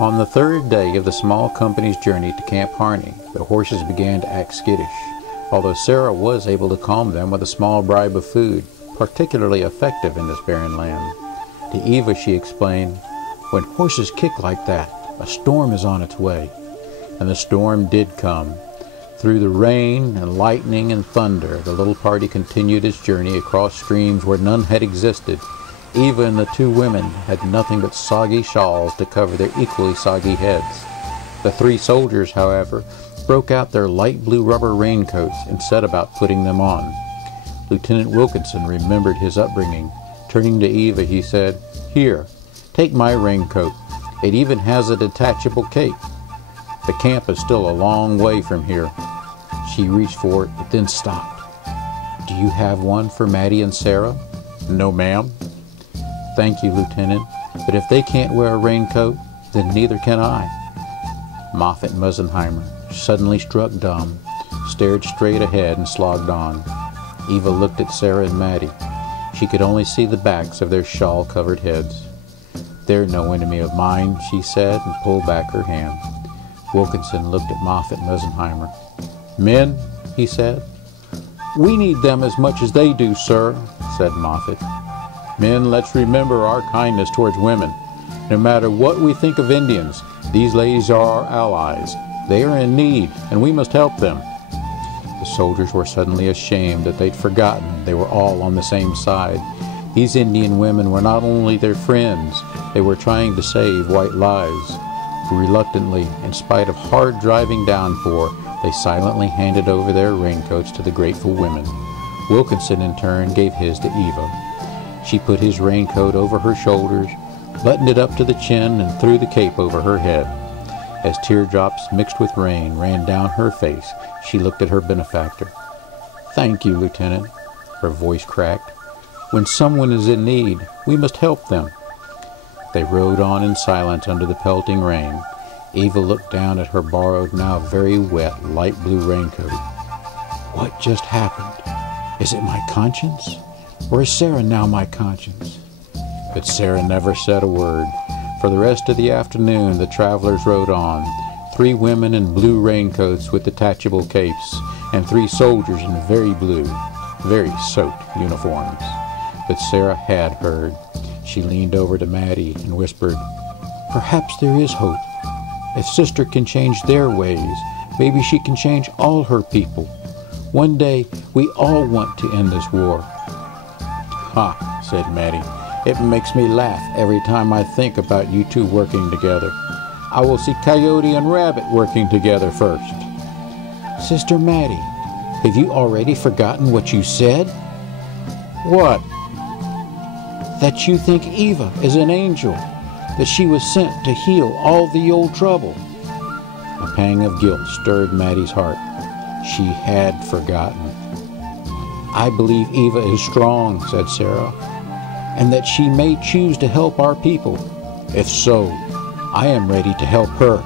On the third day of the small company's journey to Camp Harney, the horses began to act skittish, although Sarah was able to calm them with a small bribe of food, particularly effective in this barren land. To Eva she explained, "When horses kick like that, a storm is on its way." And the storm did come. Through the rain and lightning and thunder, the little party continued its journey across streams where none had existed. Eva and the two women had nothing but soggy shawls to cover their equally soggy heads. The three soldiers, however, broke out their light blue rubber raincoats and set about putting them on. Lieutenant Wilkinson remembered his upbringing. Turning to Eva, he said, "Here, take my raincoat. It even has a detachable cape. The camp is still a long way from here." She reached for it, but then stopped. "Do you have one for Maddie and Sarah?" "No, ma'am." "Thank you, Lieutenant, but if they can't wear a raincoat, then neither can I." Moffat and Musenheimer, suddenly struck dumb, stared straight ahead and slogged on. Eva looked at Sarah and Maddie. She could only see the backs of their shawl-covered heads. "They're no enemy of mine," she said, and pulled back her hand. Wilkinson looked at Moffat and Musenheimer. "Men," he said. "We need them as much as they do, sir," said Moffat. "Men, let's remember our kindness towards women. No matter what we think of Indians, these ladies are our allies. They are in need, and we must help them." The soldiers were suddenly ashamed that they'd forgotten they were all on the same side. These Indian women were not only their friends, they were trying to save white lives. Reluctantly, in spite of hard driving downpour, they silently handed over their raincoats to the grateful women. Wilkinson, in turn, gave his to Eva. She put his raincoat over her shoulders, buttoned it up to the chin, and threw the cape over her head. As teardrops mixed with rain ran down her face, she looked at her benefactor. "Thank you, Lieutenant." Her voice cracked. "When someone is in need, we must help them." They rode on in silence under the pelting rain. Eva looked down at her borrowed, now very wet, light blue raincoat. "What just happened? Is it my conscience? Or is Sarah now my conscience?" But Sarah never said a word. For the rest of the afternoon the travelers rode on, 3 women in blue raincoats with detachable capes, and 3 soldiers in very blue, very soaked uniforms. But Sarah had heard. She leaned over to Maddie and whispered, "Perhaps there is hope. If Sister can change their ways, maybe she can change all her people. One day we all want to end this war." "Ha," said Maddie. "It makes me laugh every time I think about you two working together. I will see Coyote and Rabbit working together first." "Sister Maddie, have you already forgotten what you said?" "What?" "That you think Eva is an angel, that she was sent to heal all the old trouble." A pang of guilt stirred Maddie's heart. She had forgotten. "I believe Eva is strong," said Sarah, "and that she may choose to help our people. If so, I am ready to help her."